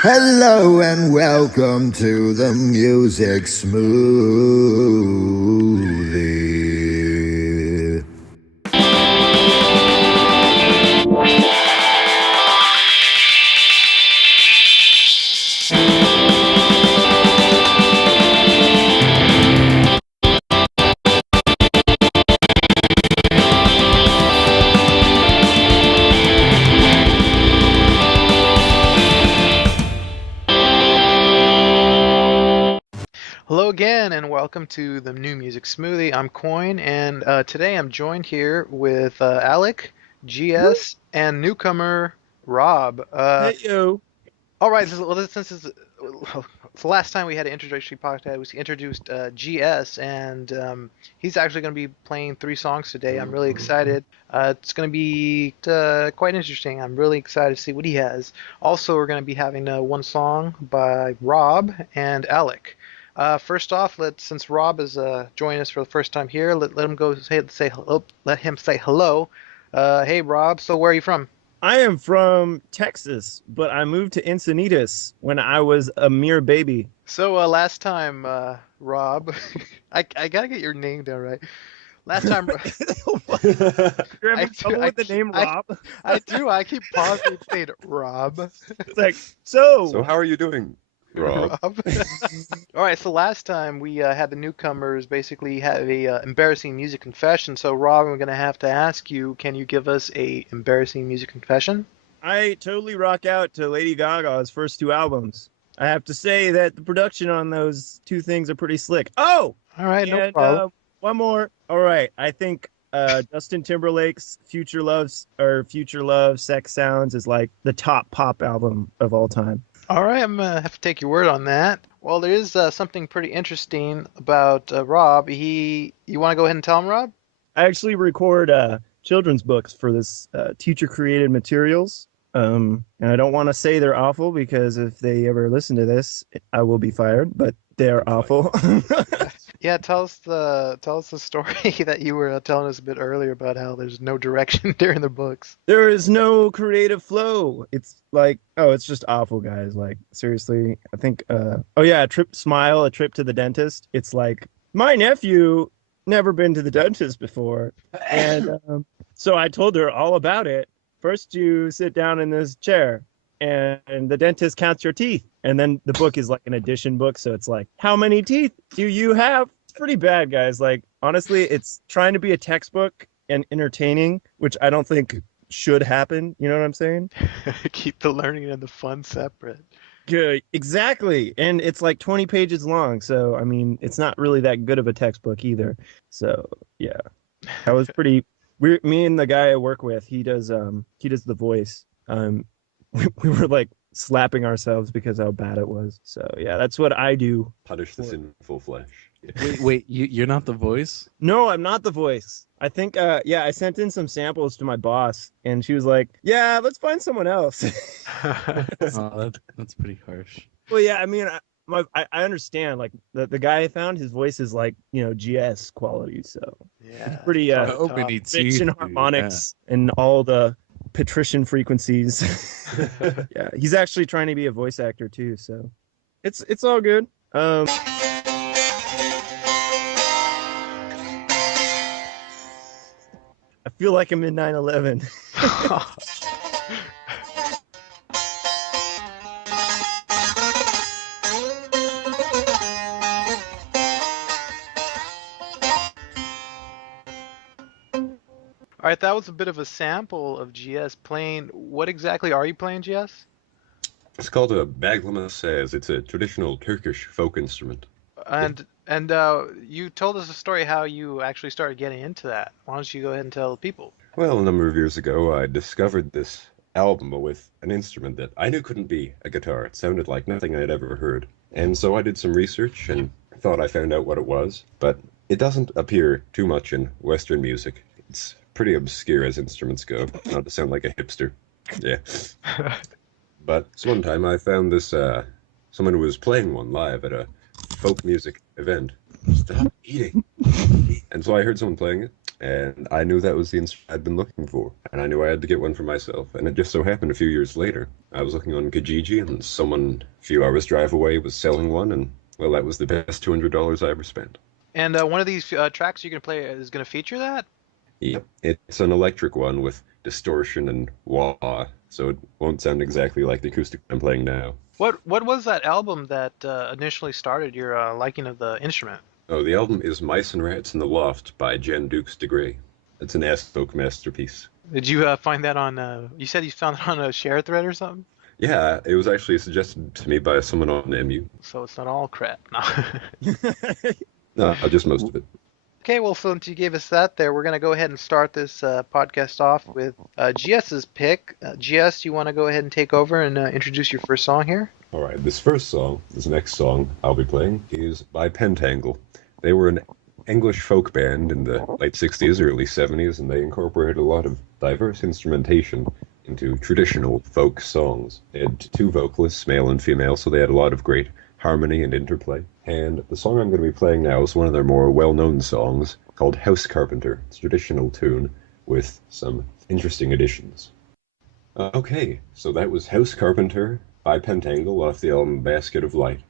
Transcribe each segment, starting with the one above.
Hello and welcome to the Music Smoothie. Hello again, and welcome to the New Music Smoothie. I'm Coin, and today I'm joined here with Alec, GS, and newcomer Rob. Hey yo. All right, since this is well, it's the last time we had an introductory podcast, we introduced GS, and he's actually going to be playing three songs today. I'm really excited. It's going to be quite interesting. I'm really excited to see what he has. Also, we're going to be having one song by Rob and Alec. First off, since Rob is joining us for the first time here, let him go say hello. Let him say hello. Hey Rob, so where are you from? I am from Texas, but I moved to Encinitas when I was a mere baby. So last time, Rob, I gotta get your name down right. Last time, What? You're I having do, trouble with the name I, Rob? I do. I keep pausing and saying Rob, It's like, So how are you doing, Rob? Rob. All right. So last time we had the newcomers basically have a embarrassing music confession. So Rob, I'm gonna have to ask you, can you give us a embarrassing music confession? I totally rock out to Lady Gaga's first two albums. I have to say that the production on those two things are pretty slick. Oh, All right, no and problem. one more. All right, I think Justin Timberlake's Future Love Sex Sounds is like the top pop album of all time. All right, I'm gonna have to take your word on that. Well, there is something pretty interesting about Rob. You want to go ahead and tell him, Rob? I actually record children's books for this teacher created materials. And I don't want to say they're awful because if they ever listen to this, I will be fired, but they're awful. Yeah, tell us the story that you were telling us a bit earlier about how there's no direction during the books. There is no creative flow. It's like, oh, it's just awful, guys. Like, seriously, I think, oh yeah, a trip to the dentist. It's like, my nephew never been to the dentist before. And so I told her all about it. First, you sit down in this chair, and the dentist counts your teeth. And then the book is like an addition book. So it's like, how many teeth do you have? It's pretty bad, guys. Like, honestly, it's trying to be a textbook and entertaining, which I don't think should happen. You know what I'm saying? Keep the learning and the fun separate. Good. Exactly. And it's like 20 pages long. So, I mean, it's not really that good of a textbook either. So, yeah, that was pretty. Me and the guy I work with, he does the voice. We were like slapping ourselves because how bad it was. So yeah, that's what I do. Punish the sinful flesh. Wait, you're not the voice? No, I'm not the voice. I think yeah, I sent in some samples to my boss and she was like, "Yeah, let's find someone else." Oh, that's pretty harsh. Well, yeah, I mean, I understand like the guy I found, his voice is like, GS quality, so Yeah, pretty I top, hope it top. needs pitch you. and harmonics and all the patrician frequencies. Yeah, he's actually trying to be a voice actor too, so it's all good. I feel like I'm in 9/11. All right, that was a bit of a sample of GS playing. What exactly are you playing, GS? It's called a baglama saz. It's a traditional Turkish folk instrument. Yeah. And you told us a story how you actually started getting into that. Why don't you go ahead and tell the people? Well, a number of years ago, I discovered this album with an instrument that I knew couldn't be a guitar. It sounded like nothing I'd ever heard. And so I did some research and thought I found out what it was. But it doesn't appear too much in Western music. It's pretty obscure as instruments go, not to sound like a hipster. Yeah. But so one time I found this, someone who was playing one live at a folk music event. Stop eating. And so I heard someone playing it, And I knew that was the instrument I'd been looking for, and I knew I had to get one for myself. And it just so happened a few years later, I was looking on Kijiji, and someone a few hours drive away was selling one, and well, that was the best $200 I ever spent. And one of these tracks you're gonna play is gonna feature that. Yep, it's an electric one with distortion and wah, so it won't sound exactly like the acoustic I'm playing now. What was that album that initially started your liking of the instrument? Oh, the album is Mice and Rats in the Loft by Jen Dukes de Grey. It's an folk masterpiece. Did you find that on? You said you found it on a share thread or something. Yeah, it was actually suggested to me by someone on MU. So it's not all crap. No. No, just most of it. Okay, well, since you gave us that there, we're going to go ahead and start this podcast off with GS's pick. GS, you want to go ahead and take over and introduce your first song here? All right, this next song I'll be playing is by Pentangle. They were an English folk band in the late 60s, early 70s, and they incorporated a lot of diverse instrumentation into traditional folk songs. They had two vocalists, male and female, so they had a lot of great harmony and interplay. And the song I'm going to be playing now is one of their more well-known songs called House Carpenter. It's a traditional tune with some interesting additions. Okay, so that was House Carpenter by Pentangle off the album Basket of Light.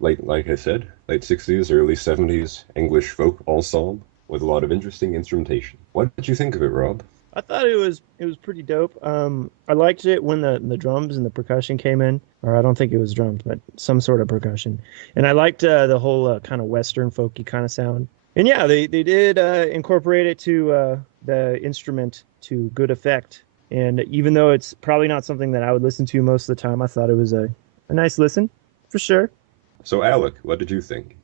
Like I said, late 60s, early 70s English folk ensemble with a lot of interesting instrumentation. What did you think of it, Rob? I thought it was pretty dope. I liked it when the drums and the percussion came in, or I don't think it was drums, but some sort of percussion. And I liked the whole kind of Western folky kind of sound. And yeah, they did incorporate it to the instrument to good effect. And even though it's probably not something that I would listen to most of the time, I thought it was a nice listen for sure. So Alec, what did you think?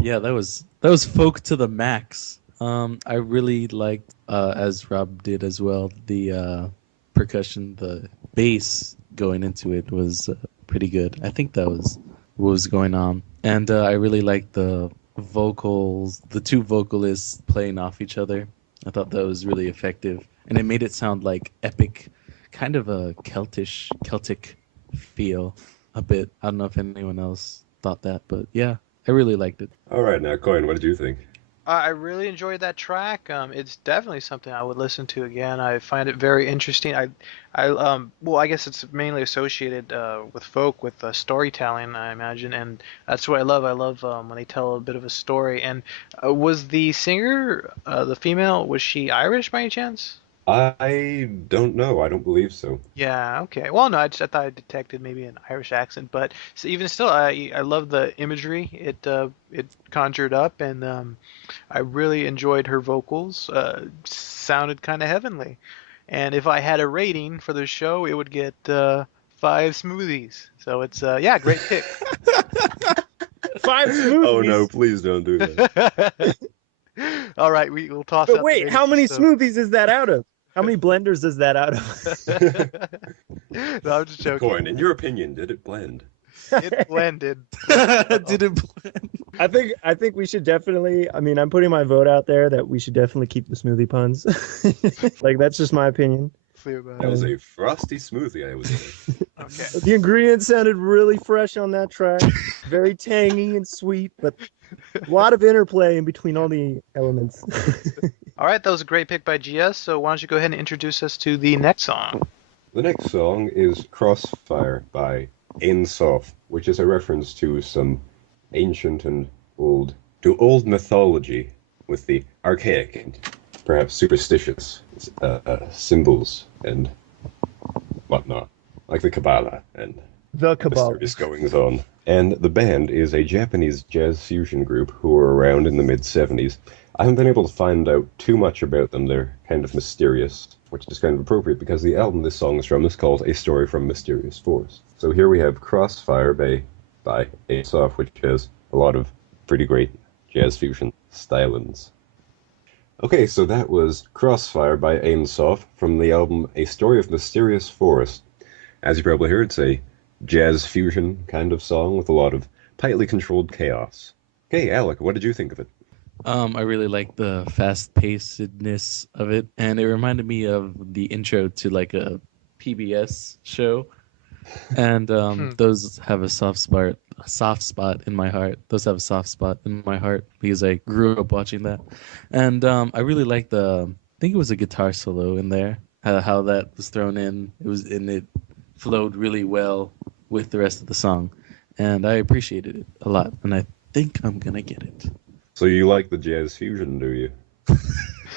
Yeah, that was folk to the max. I really liked, as Rob did as well, the percussion, the bass going into it was pretty good. I think that was what was going on. And I really liked the vocals, the two vocalists playing off each other. I thought that was really effective. And it made it sound like epic, kind of a Celtic feel a bit. I don't know if anyone else thought that, but yeah, I really liked it. All right, now, Coin, what did you think? I really enjoyed that track. It's definitely something I would listen to again. I find it very interesting. Well, I guess it's mainly associated with folk, with storytelling, I imagine, and that's what I love. I love when they tell a bit of a story. And was the singer, the female, was she Irish by any chance? I don't know. I don't believe so. Yeah, okay. Well, no, I thought I detected maybe an Irish accent, but so even still, I love the imagery it conjured up, and I really enjoyed her vocals. Sounded kind of heavenly, and if I had a rating for the show, it would get 5 smoothies. So it's yeah, great pick. 5 smoothies. Oh no, please don't do that. All right, we'll toss. But out wait, how many smoothies is that out of? How many blenders is that out of? No, I'm just joking. Coin, in your opinion, did it blend? It blended. Didn't blend. I think we should definitely. I mean, I'm putting my vote out there that we should definitely keep the smoothie puns. Like that's just my opinion. That was a frosty smoothie, I would say. Okay. The ingredients sounded really fresh on that track. Very tangy and sweet, but a lot of interplay in between all the elements. All right, that was a great pick by GS. So why don't you go ahead and introduce us to the next song? The next song is Crossfire by Ain Soph, which is a reference to some ancient and old mythology with the archaic and perhaps superstitious symbols and whatnot, like the Kabbalah and The Kabbalah. mysterious goings on. And the band is a Japanese jazz fusion group who were around in the mid-70s. I haven't been able to find out too much about them. They're kind of mysterious, which is kind of appropriate because the album this song is from is called A Story from Mysterious Forest. So here we have Crossfire by Ain Soph, which has a lot of pretty great jazz fusion stylings. Okay, so that was Crossfire by Ain Soph from the album A Story of Mysterious Forest. As you probably heard, it's a jazz fusion kind of song with a lot of tightly controlled chaos. Okay, Alec, what did you think of it? I really like the fast-pacedness of it, and it reminded me of the intro to like a PBS show. And those have a soft spot in my heart. Those have a soft spot in my heart because I grew up watching that. And I really like I think it was a guitar solo in there. How that was thrown in. It flowed really well with the rest of the song, and I appreciated it a lot. And I think I'm gonna get it. So you like the jazz fusion, do you?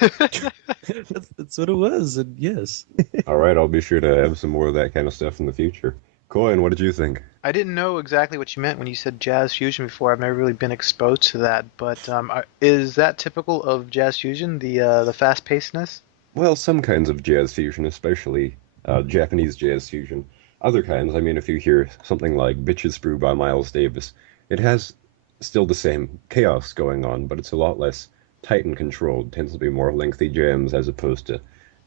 That's what it was, and yes. All right, I'll be sure to have some more of that kind of stuff in the future. Coin, what did you think? I didn't know exactly what you meant when you said jazz fusion before. I've never really been exposed to that, but is that typical of jazz fusion, the fast-pacedness? Well, some kinds of jazz fusion, especially Japanese jazz fusion. Other kinds, I mean, if you hear something like Bitches Brew by Miles Davis, it has still the same chaos going on, but it's a lot less tight and controlled. It tends to be more lengthy jams as opposed to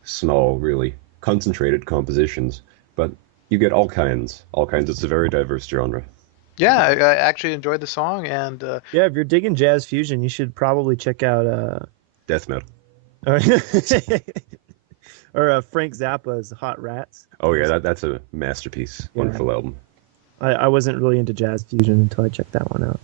small, really concentrated compositions. But you get all kinds. All kinds. It's a very diverse genre. Yeah, I actually enjoyed the song, and Yeah, if you're digging jazz fusion, you should probably check out Death metal. or Frank Zappa's Hot Rats. Oh yeah, that's a masterpiece. Yeah. Wonderful album. I wasn't really into jazz fusion until I checked that one out.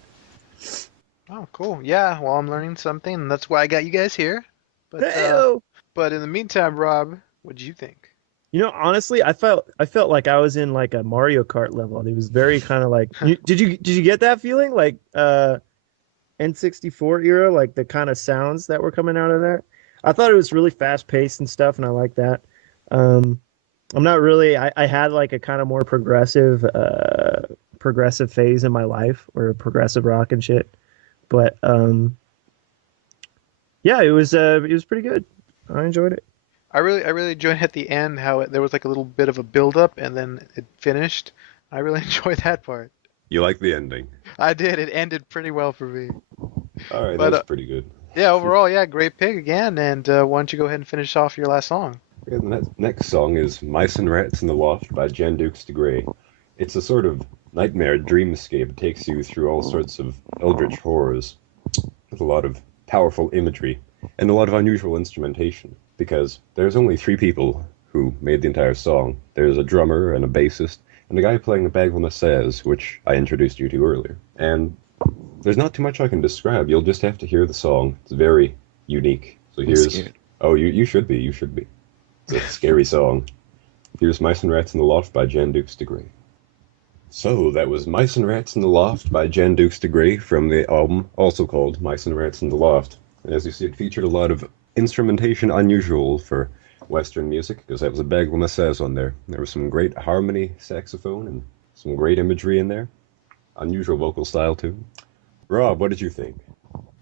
oh, cool. Yeah, well, I'm learning something, and that's why I got you guys here. But Hey-o! but in the meantime, Rob, what do you think? You know, honestly, I felt like I was in like a Mario Kart level. It was very kind of like did you get that feeling like N64 era, like the kind of sounds that were coming out of there? I thought it was really fast paced and stuff, and I like that. I'm not really. I had like a kind of more progressive phase in my life, or progressive rock and shit. But yeah, it was pretty good. I enjoyed it. I really enjoyed at the end how there was like a little bit of a build up and then it finished. I really enjoyed that part. You like the ending? I did. It ended pretty well for me. All right, But, that's pretty good. Yeah, overall, yeah, great pick again. And why don't you go ahead and finish off your last song? Yeah, the next song is Mice and Rats in the Loft by Jan Dukes de Grey. It's a sort of nightmare dreamscape. It takes you through all sorts of eldritch horrors with a lot of powerful imagery and a lot of unusual instrumentation, because there's only 3 people who made the entire song. There's a drummer and a bassist and a guy playing the baglemassaise, which I introduced you to earlier. And there's not too much I can describe. You'll just have to hear the song. It's very unique. So here's... scared. Oh, you should be. You should be. It's a scary song. Here's Mice and Rats in the Loft by Jan Dukes de Grey. So, that was Mice and Rats in the Loft by Jan Dukes de Grey from the album also called Mice and Rats in the Loft. And as you see, it featured a lot of instrumentation unusual for Western music, because that was a baglemassaise on there. There was some great harmony saxophone and some great imagery in there. Unusual vocal style, too. Rob, what did you think?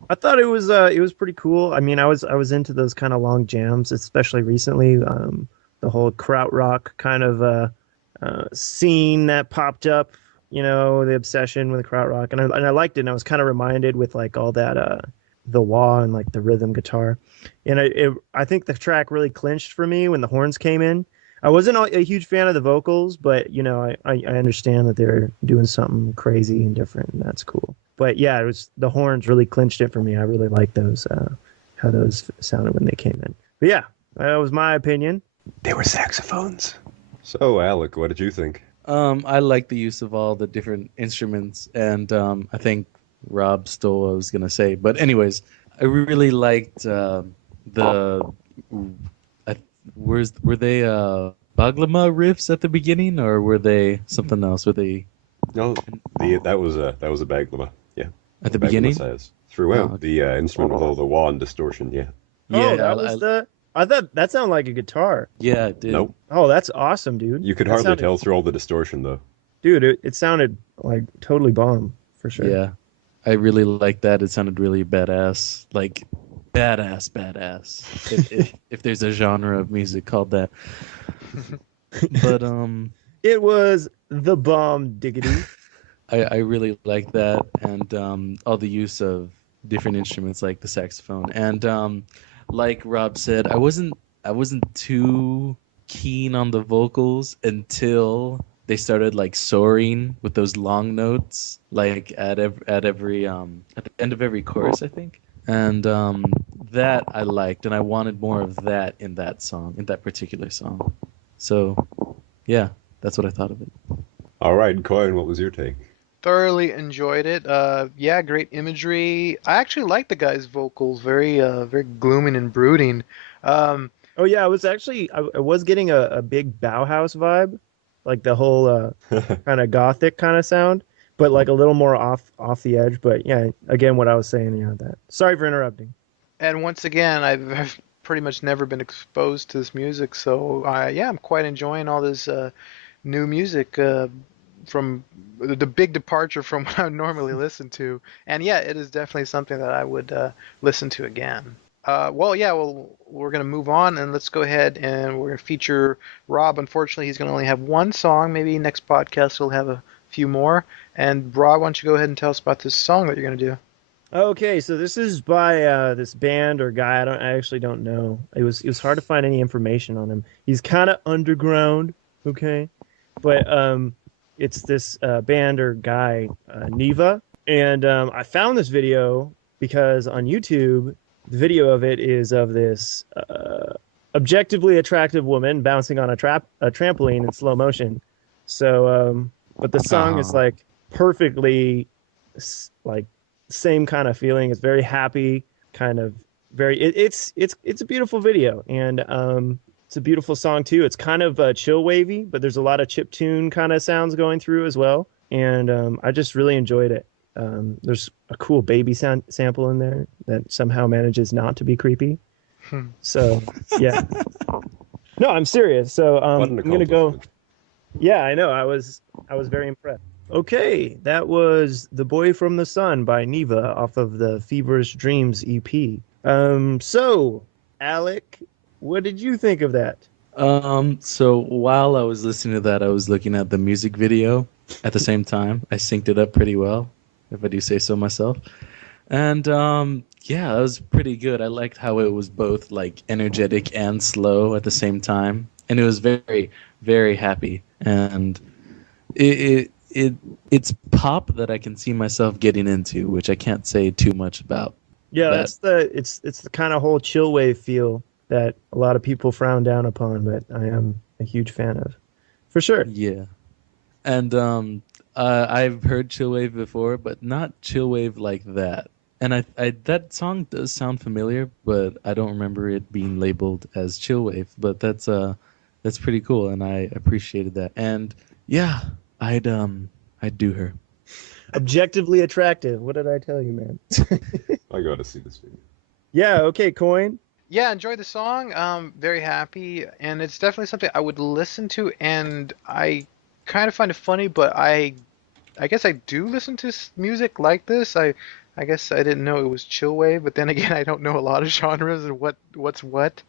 I thought it was pretty cool. I mean, I was into those kind of long jams, especially recently. The whole krautrock kind of scene that popped up, you know, the obsession with the krautrock, and I liked it. And I was kind of reminded with like all that the wah and like the rhythm guitar, and I think the track really clinched for me when the horns came in. I wasn't a huge fan of the vocals, but you know, I understand that they're doing something crazy and different, and that's cool. But yeah, it was the horns really clinched it for me. I really liked those, how those sounded when they came in. But yeah, that was my opinion. They were saxophones. So, Alec, what did you think? I like the use of all the different instruments, and I think Rob stole what I was gonna say. But anyways, I really liked were they Baglama riffs at the beginning, or were they something else? Were they No, that was a baglama. Yeah, at the beginning? Says throughout Oh, okay. the instrument with all the wah and distortion. Yeah. Oh, Yeah, that was I thought that sounded like a guitar. Yeah, it did. Nope. Oh, that's awesome, dude. You could That hardly sounded- tell through all the distortion though. Dude, it sounded like totally bomb for sure. Yeah, I really liked that. It sounded really badass, like badass. If there's a genre of music called that. But It was the bomb diggity. I really like that, and all the use of different instruments like the saxophone, and like Rob said, I wasn't too keen on the vocals until they started like soaring with those long notes, like at the end of every chorus, I think, and that I liked, and I wanted more of that in that particular song. So, yeah, that's what I thought of it. All right, Coin, what was your take? Thoroughly enjoyed it. Yeah, great imagery. I actually like the guy's vocals, very gloomy and brooding. Um, Oh yeah, I was getting a big Bauhaus vibe, like the whole kind of gothic kind of sound, but like a little more off the edge. But yeah, again, what I was saying, that. Sorry for interrupting. and once again, I've pretty much never been exposed to this music, so yeah, I'm quite enjoying all this new music from the big departure from what I would normally listen to. And yeah, it is definitely something that I would listen to again. Well, yeah, well, we're going to move on and let's go ahead and we're going to feature Rawb. Unfortunately, he's going to only have one song. Maybe next podcast we'll have a few more. And Rawb, why don't you go ahead and tell us about this song that you're going to do? Okay, so this is by this band or guy. I actually don't know. It was hard to find any information on him. He's kind of underground, okay, but it's this band or guy, Neva, and I found this video because on YouTube, the video of it is of this objectively attractive woman bouncing on a trampoline in slow motion. So, but the song is like perfectly like same kind of feeling. It's very happy, kind of it's a beautiful video, and it's a beautiful song too. It's kind of chill wavy, but there's a lot of chip tune kind of sounds going through as well, and I just really enjoyed it. There's a cool baby sample in there that somehow manages not to be creepy. So yeah, no, I'm serious. So What an I'm gonna go. accomplishment. Yeah, I know. I was very impressed. Okay, that was "The Boy from the Sun" by Neva off of the Feverish Dreams EP. So Alec, what did you think of that? So while I was listening to that, I was looking at the music video at the same time. I synced it up pretty well, if I do say so myself. And yeah, that was pretty good. I liked how it was both like energetic and slow at the same time, and it was very, very happy. And it's pop that I can see myself getting into, which I can't say too much about. Yeah, That- that's it's the kind of whole chill wave feel that a lot of people frown down upon, but I am a huge fan of, for sure. Yeah. And I've heard chillwave before, but not chillwave like that. And I that song does sound familiar, but I don't remember it being labeled as chillwave. But that's pretty cool, and I appreciated that. And yeah, I'd do her. Objectively attractive. What did I tell you, man? I gotta see this video. Yeah. Okay, Coin. Yeah, enjoyed the song. Very happy, and it's definitely something I would listen to. And I kind of find it funny, but I guess I do listen to music like this. I guess I didn't know it was chill wave, but then again, I don't know a lot of genres and what's what.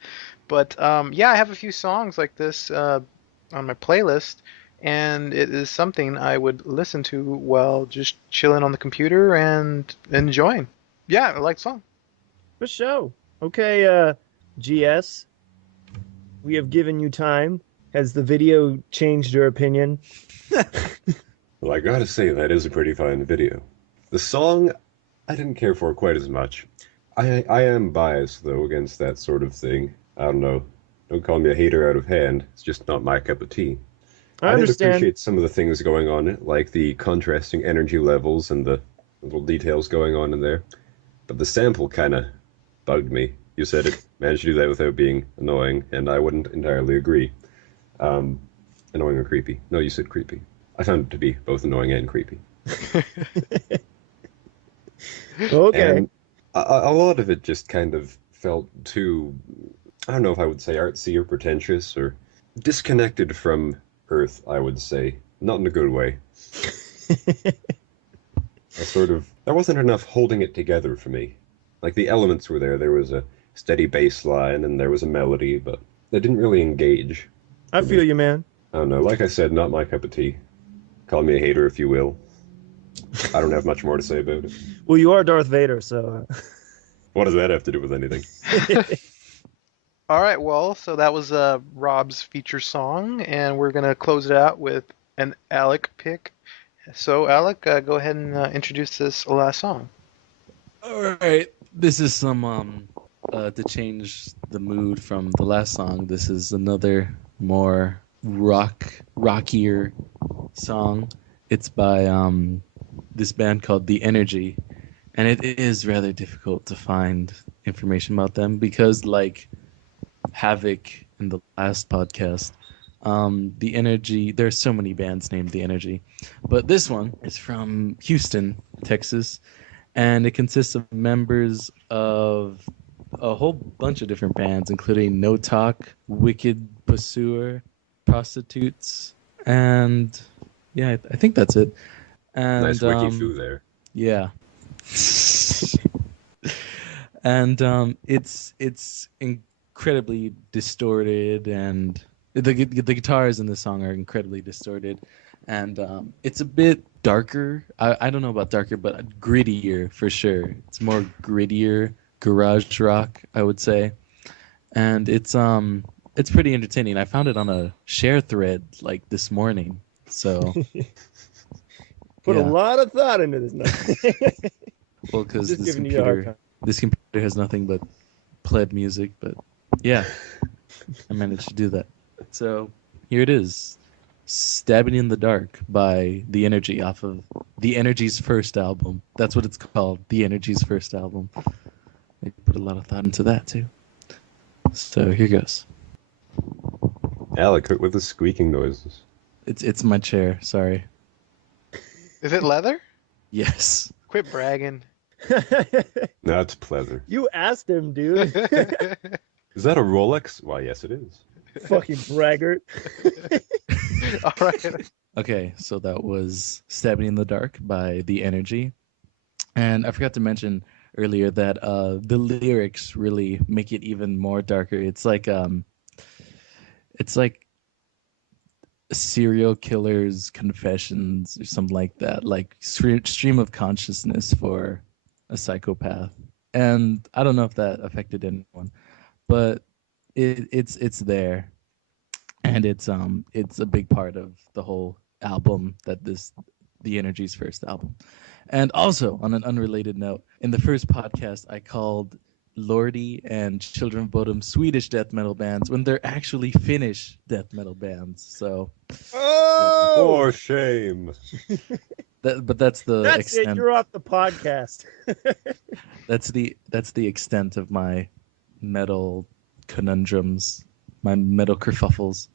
But yeah, I have a few songs like this on my playlist, and it is something I would listen to while just chilling on the computer and enjoying. Yeah, I like the song. For sure. Okay, GS. We have given you time. Has the video changed your opinion? Well, I gotta say, that is a pretty fine video. The song, I didn't care for quite as much. I am biased, though, against that sort of thing. I don't know. Don't call me a hater out of hand. It's just not my cup of tea. I did understand. appreciate some of the things going on, like the contrasting energy levels and the little details going on in there. But the sample kind of bugged me. You said it managed to do that without being annoying, and I wouldn't entirely agree. Annoying or creepy? No, you said creepy. I found it to be both annoying and creepy. Okay. And a lot of it just kind of felt too, I don't know if I would say artsy or pretentious or disconnected from Earth, I would say. Not in a good way. There wasn't enough holding it together for me. Like the elements were there. There was a steady bass line and there was a melody, but they didn't really engage. I feel you, man. I don't know. Like I said, not my cup of tea. Call me a hater if you will. I don't have much more to say about it. Well, you are Darth Vader, so. What does that have to do with anything? All right, well, so that was Rob's feature song, and we're gonna close it out with an Alec pick. So, Alec, go ahead and introduce this last song. All right, this is some to change the mood from the last song. This is another more rockier song. It's by this band called The Energy, and it is rather difficult to find information about them because, like Havoc in the last podcast, The Energy. There's so many bands named The Energy, but this one is from Houston, Texas, and it consists of members of a whole bunch of different bands, including No Talk, Wicked Pursuer, Prostitutes, and yeah, I think that's it. And Nice wiki foo there. yeah. And it's incredibly distorted, and the guitars in the song are incredibly distorted, and it's a bit darker. I don't know about darker, but grittier for sure. It's more grittier garage rock, I would say, and it's pretty entertaining. I found it on a share thread like this morning, so Put a yeah. lot of thought into this. No. Well, because Just giving you a hard time. this computer has nothing but pleb music, but yeah, I managed to do that. So here it is, "Stabbing in the Dark" by The Energy off of The Energy's first album. That's what it's called, The Energy's first album. I put a lot of thought into that too. So here goes. Alec, quit with the squeaking noises. It's my chair. Sorry. Is it leather? Yes. Quit bragging. No, it's pleather. You asked him, dude. Is that a Rolex? Why, yes, it is. Fucking braggart. All right. Okay, so that was "Stabbing in the Dark" by The Energy, and I forgot to mention earlier that the lyrics really make it even more darker. It's like a serial killer's confessions or something like that, like stream of consciousness for a psychopath. And I don't know if that affected anyone, but it's there, and it's a big part of the whole album. The Energy's first album. And also, on an unrelated note, in the first podcast, I called Lordi and Children of Bodom Swedish death metal bands when they're actually Finnish death metal bands. So, Oh, For shame. but that's the that's extent. it. You're off the podcast. That's the extent of my metal conundrums, my metal kerfuffles.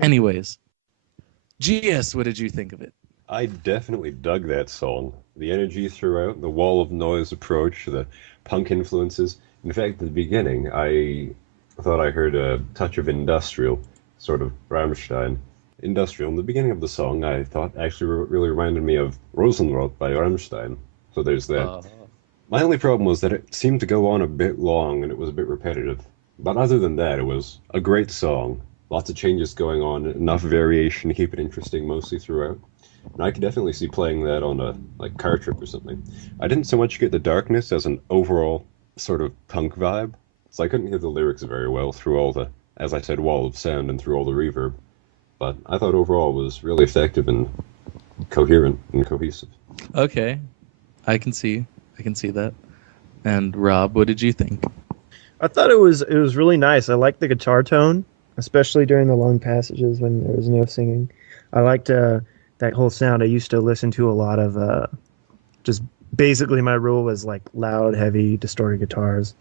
Anyways, GS, what did you think of it? I definitely dug that song. The energy throughout, the wall of noise approach, the punk influences. In fact, at the beginning, I thought I heard a touch of industrial, sort of Rammstein. Industrial. In the beginning of the song, I thought actually really reminded me of Rosenrot by Rammstein. So there's that. My only problem was that it seemed to go on a bit long and it was a bit repetitive. But other than that, it was a great song. Lots of changes going on, enough variation to keep it interesting mostly throughout. And I could definitely see playing that on a car trip or something. I didn't so much get the darkness as an overall sort of punk vibe, so I couldn't hear the lyrics very well through all the, as I said, wall of sound and through all the reverb. But I thought overall it was really effective and coherent and cohesive. Okay, I can see that. And Rob, what did you think? I thought it was really nice. I liked the guitar tone, especially during the long passages when there was no singing. I liked that whole sound. I used to listen to a lot of just basically my rule was like loud, heavy, distorted guitars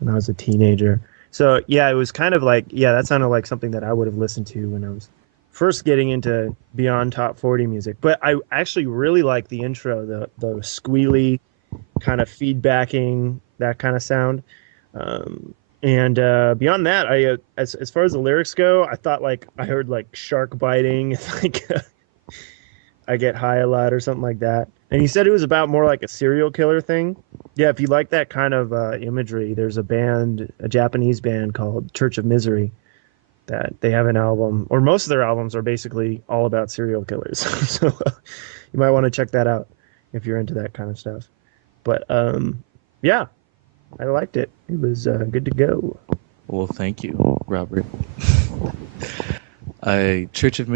when I was a teenager. So yeah, it was kind of like, yeah, that sounded like something that I would have listened to when I was first getting into beyond top 40 music. But I actually really like the intro, the squealy kind of feedbacking, that kind of sound. And beyond that, I as far as the lyrics go, I thought like I heard like shark biting, like I get high a lot or something like that. And he said it was about more like a serial killer thing. Yeah, if you like that kind of imagery, there's a Japanese band called Church of Misery, that they have an album, or most of their albums are basically all about serial killers. So you might want to check that out if you're into that kind of stuff. But yeah, I liked it. It was good to go. Well, thank you, Robert. Church of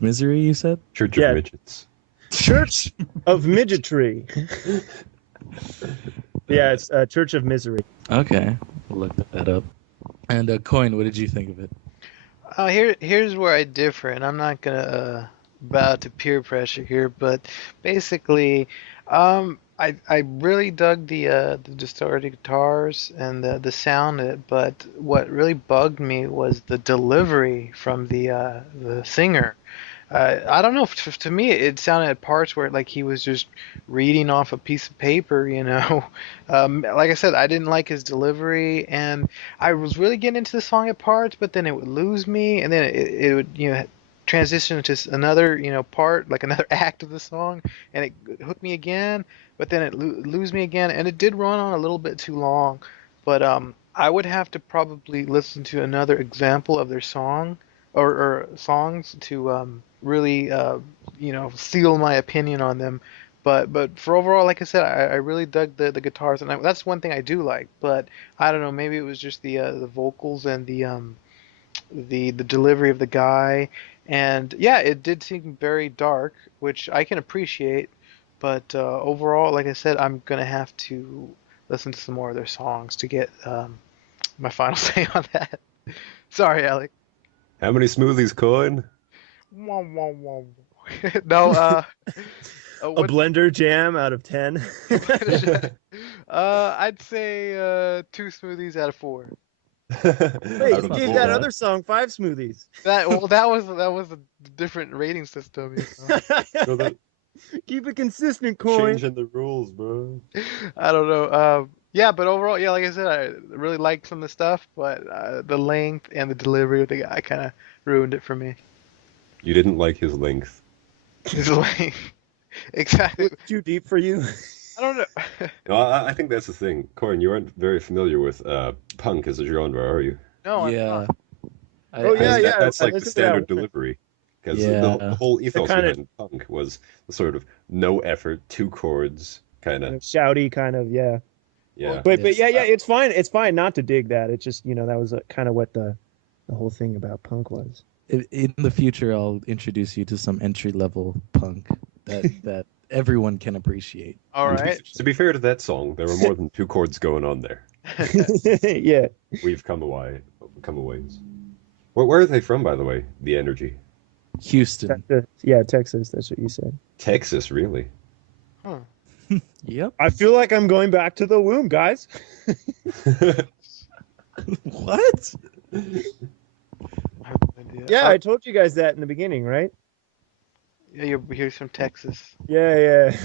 Misery, you said? Church Yeah. of Midgets. Church of Midgetry. Yeah, it's Church of Misery. Okay, we'll look that up. And Coin, what did you think of it? Here's where I differ, and I'm not gonna bow to peer pressure here, but basically, I really dug the distorted guitars and the sound, but what really bugged me was the delivery from the singer. I don't know. To me, it sounded at parts where like he was just reading off a piece of paper, you know. Like I said, I didn't like his delivery, and I was really getting into the song at parts, but then it would lose me, and then it would, transition to another, part, like another act of the song, and it hooked me again, but then it lose me again, and it did run on a little bit too long. But I would have to probably listen to another example of their song or songs to really seal my opinion on them. But for overall, like I said, I really dug the guitars, and that's one thing I do like. But I don't know, maybe it was just the vocals and the delivery of the guy, and yeah, it did seem very dark, which I can appreciate. But overall, like I said, I'm gonna have to listen to some more of their songs to get my final say on that. Sorry, Alec. How many smoothies, Coin? Wah, wah, wah. No, A what, blender jam out of 10. I'd say 2 smoothies out of 4. Wait, you gave that other song 5 smoothies. That was a different rating system. So that Keep it consistent, Coin. changing the rules, bro. I don't know. Yeah, but overall, yeah, like I said, I really liked some of the stuff, but the length and the delivery of the guy kind of ruined it for me. You didn't like his length. His length, exactly. Too deep for you. I don't know. No, I think that's the thing. Corin, you aren't very familiar with punk as a genre, are you? No, I'm Yeah. not. Oh, yeah, yeah. That's I like the listened to that standard one. delivery. Because Yeah. the whole ethos kinda- behind punk was the sort of no effort, 2 chords kind of. Shouty kind of, yeah. Yeah. But Yes. yeah, it's fine. It's fine not to dig that. It's just, that was kind of what the whole thing about punk was. In the future, I'll introduce you to some entry level punk that everyone can appreciate. All And right. To be fair to that song, there were more than 2 chords going on there. Yeah. We've come a ways. Where are they from, by the way? The Energy. Houston. Yeah, Texas. That's what you said. Texas, really? Huh. Yep. I feel like I'm going back to the womb, guys. What? I have no idea. Yeah, I told you guys that in the beginning, right? Yeah, you're here from Texas. Yeah.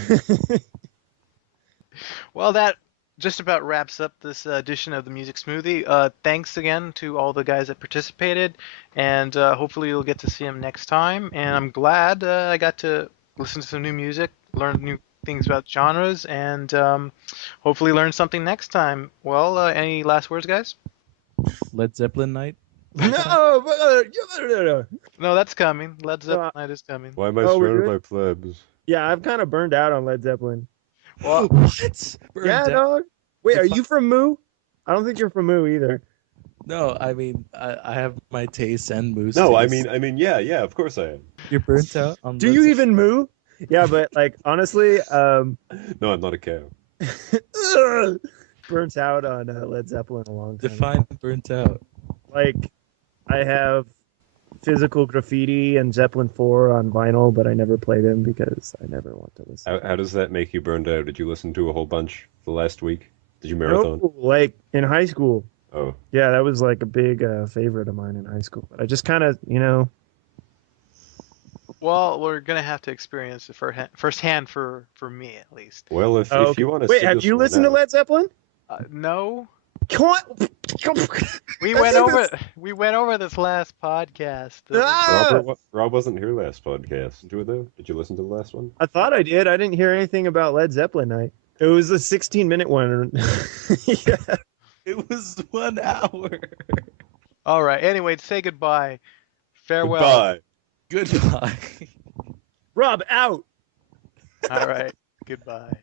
Well, that just about wraps up this edition of the Music Smoothie. Thanks again to all the guys that participated, and hopefully you'll get to see them next time. And I'm glad I got to listen to some new music, learn new things about genres, and hopefully learn something next time. Well, any last words, guys? Led Zeppelin night. No. No, that's coming. Led Zeppelin night is coming. Why am I Oh, we're surrounded good? by plebs? Yeah, I've kind of burned out on Led Zeppelin. Well, What? Yeah, dog. Wait, are you from Moo? I don't think you're from Moo either. No, I mean I have my taste and Moose. No, taste. I mean, yeah, of course I am. You're burnt out on. Do Led you Zeppelin? even moo? Yeah, but like honestly, No, I'm not a cow. burnt out on Led Zeppelin a long time. Define burnt out? Like, I have physical graffiti and Zeppelin 4 on vinyl, but I never play them because I never want to listen. How does that make you burned out? Did you listen to a whole bunch the last week? Did you marathon? No, like in high school. Oh, Yeah, that was like a big favorite of mine in high school. But I just kind of, well, we're gonna have to experience it firsthand for me at least. well, if okay. you want to. Wait, have you listened to Led Zeppelin? No, Come on. we That's went in over we went over this last podcast. Ah! Rob wasn't here last podcast. Did you though? Did you listen to the last one? I thought I did. I didn't hear anything about Led Zeppelin night. It was a 16-minute one. Yeah. It was 1 hour. All right. Anyway, say goodbye. Farewell. Goodbye. Goodbye. Rob, out. All right. Goodbye.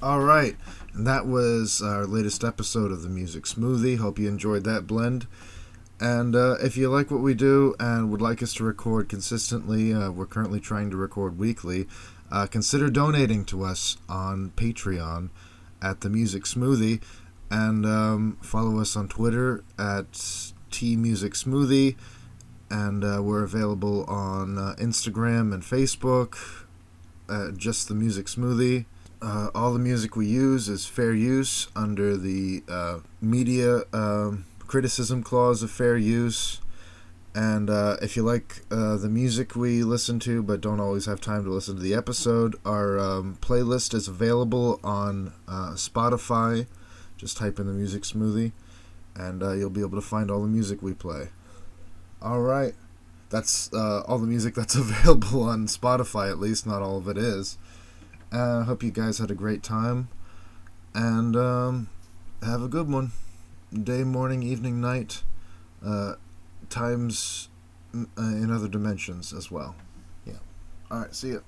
All right, and that was our latest episode of the Music Smoothie. Hope you enjoyed that blend. And if you like what we do and would like us to record consistently, we're currently trying to record weekly. Consider donating to us on Patreon at The Music Smoothie, and follow us on Twitter at TMusicSmoothie, and we're available on Instagram and Facebook at just The Music Smoothie. All the music we use is fair use under the media criticism clause of fair use. And if you like the music we listen to but don't always have time to listen to the episode, our playlist is available on Spotify. Just type in The Music Smoothie, and you'll be able to find all the music we play. Alright, that's all the music that's available on Spotify, at least. Not all of it is. I hope you guys had a great time, and have a good one. Day, morning, evening, night, times in other dimensions as well. Yeah. Alright, see ya.